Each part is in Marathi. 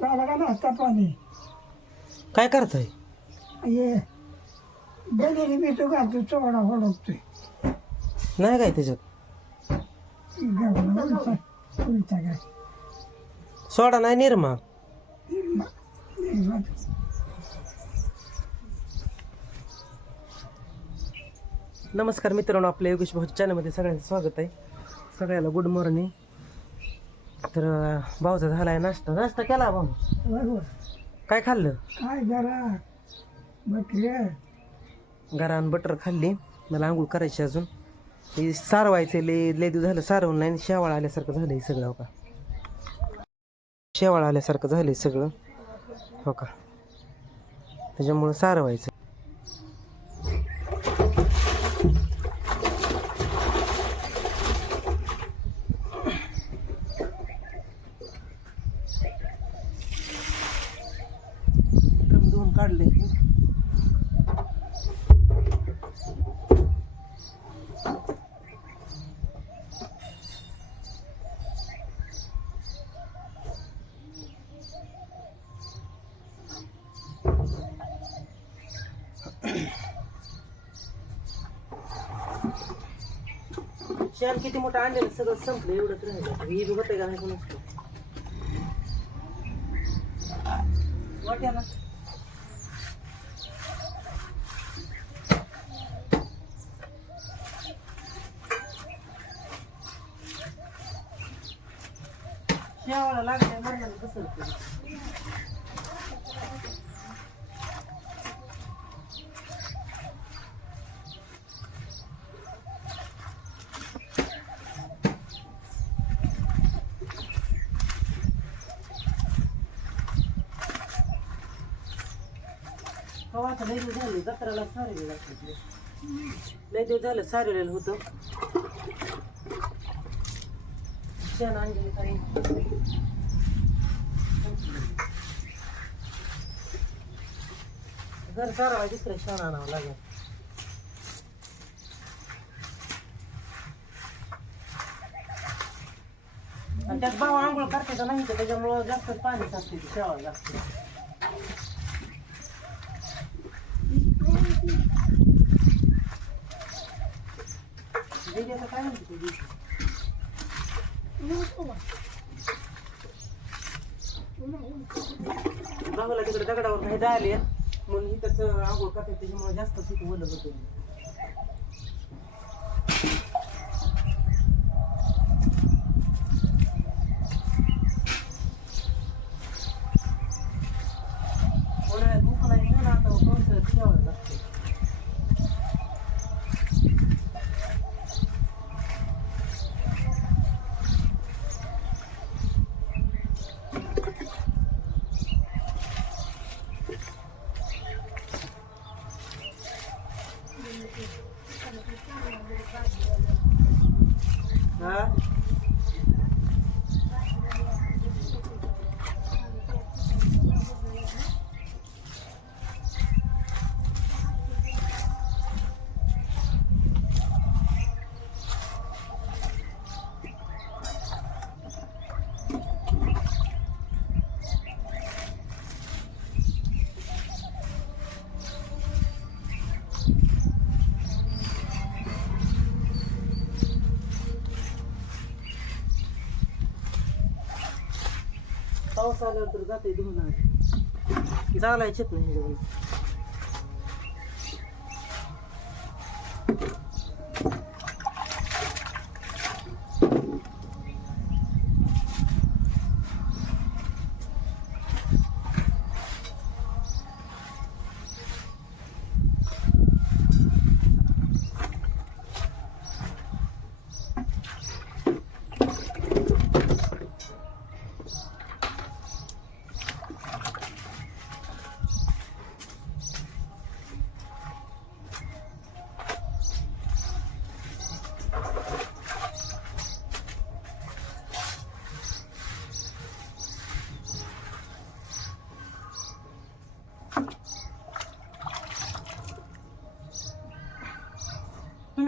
झाला का नाश्ता पाणी. काय करताय? ये मी तो घालतो चोडा होडकतोय नाही काय त्याच्यात? गव्हाला उलटा उलटा काय? सोडा नाही निर्मा. नमस्कार मित्रांनो आपल्या योगेश भाऊ चॅनलमध्ये सगळ्यांचं स्वागत आहे. सगळ्याला गुड मॉर्निंग तर भाऊचा झाला आहे नाश्ता. नाश्ता केला भाऊ. बरोबर काय खाल्लं? काय जरा गरान बटर खाल्ली. मला आंघोळ करायची अजून. हे सारवायचे ले लय दिवस झालं सारवून नाही शेवाळ आल्यासारखं झालं हे सगळं हो का? शेवाळ आल्यासारखं झालं सगळं हो का? त्याच्यामुळं सारवायचं. शेण किती मोठं आणलेलं सगळं संपलं एवढंच राहिलं. हे बी होतं का नाही कोणाच? वाट्याला शेवाळा लागल्या मरणाला कसं हो आता लय दिवस झाले जत्राला सारेलेलं असतं लय दिवस झालं सारेलेलं होतं. शेण आणलेलं काही? घर सारावा दुसरं शेण आणावं लागेल. आणि त्यात भाव आंघोळ करते का नाही तर त्याच्यामुळं जास्त पाणी साचते शेवाळ जास्त दीदी आता काय म्हणते तुझी बाबाला तिकडे दगडावर नाही जायले म्हणून इथंच आंघोळ करते त्याच्यामुळे जास्त तिथे बोलत होतो. उन्हाळ्यात भूक नाही ना आता पावसाळ्यात ठेवायला लागते पाऊस आल्यावर तर जाते धुवून चालायचेच नाही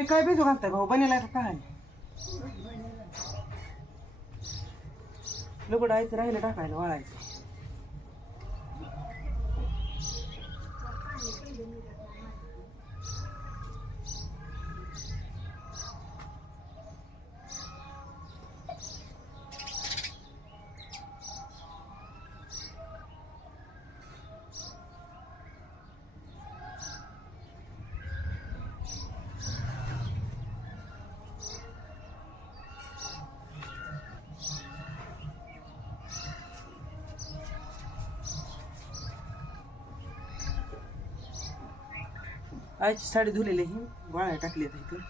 काय भिजू घालताय भाऊ? बनेला का काय? लुगडायचं राहिलं टाकायला वाळायचं. आईची साडी धुलेली ही वाळायला टाकली आता इथं.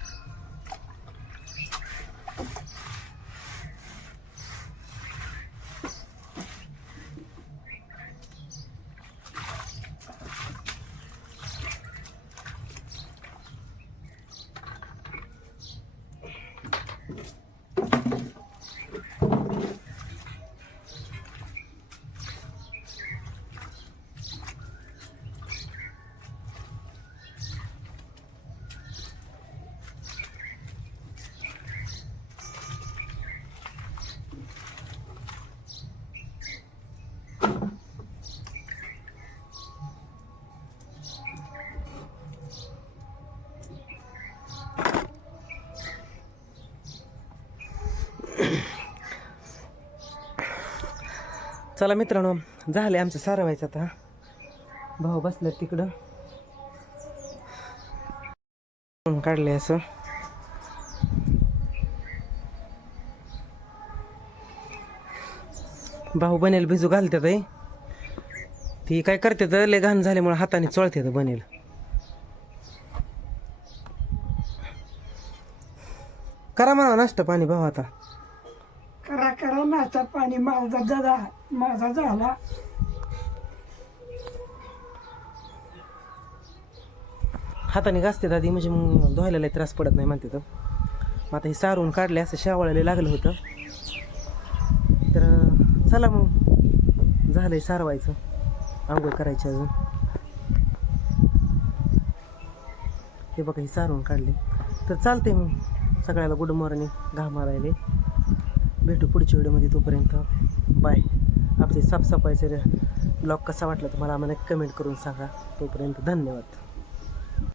चला मित्रांनो झाले आमचं सारवायचं आता. भाऊ बसलं तिकडं. काढले असं. भाऊ बनेल भिजू घालतात आहे ती काय करते तर लय घाण झाल्यामुळे हाताने चोळते बनेल. करा म्हणा नाश्ता पाणी भाऊ आता. करा करा नाश्ता पाणी. माझा दादा माझा झाला. हाताने घासते आधी म्हणजे मग धुवायला लय त्रास पडत नाही म्हणते तर मग आता हे सारून काढले असं शावळायला लागलं होतं. तर चला मग. झालंय सारवायचं. आंघोळ करायची अजून. हे बघा हे सारून काढले. तर चालते मग. सगळ्याला गुड मॉर्निंग. घामारायले भेटू पुढच्या व्हिडिओमध्ये तोपर्यंत बाय आपले साफसफाईचे ब्लॉग कसा वाटला तुम्हाला आम्हाला कमेंट करून सांगा. तोपर्यंत धन्यवाद.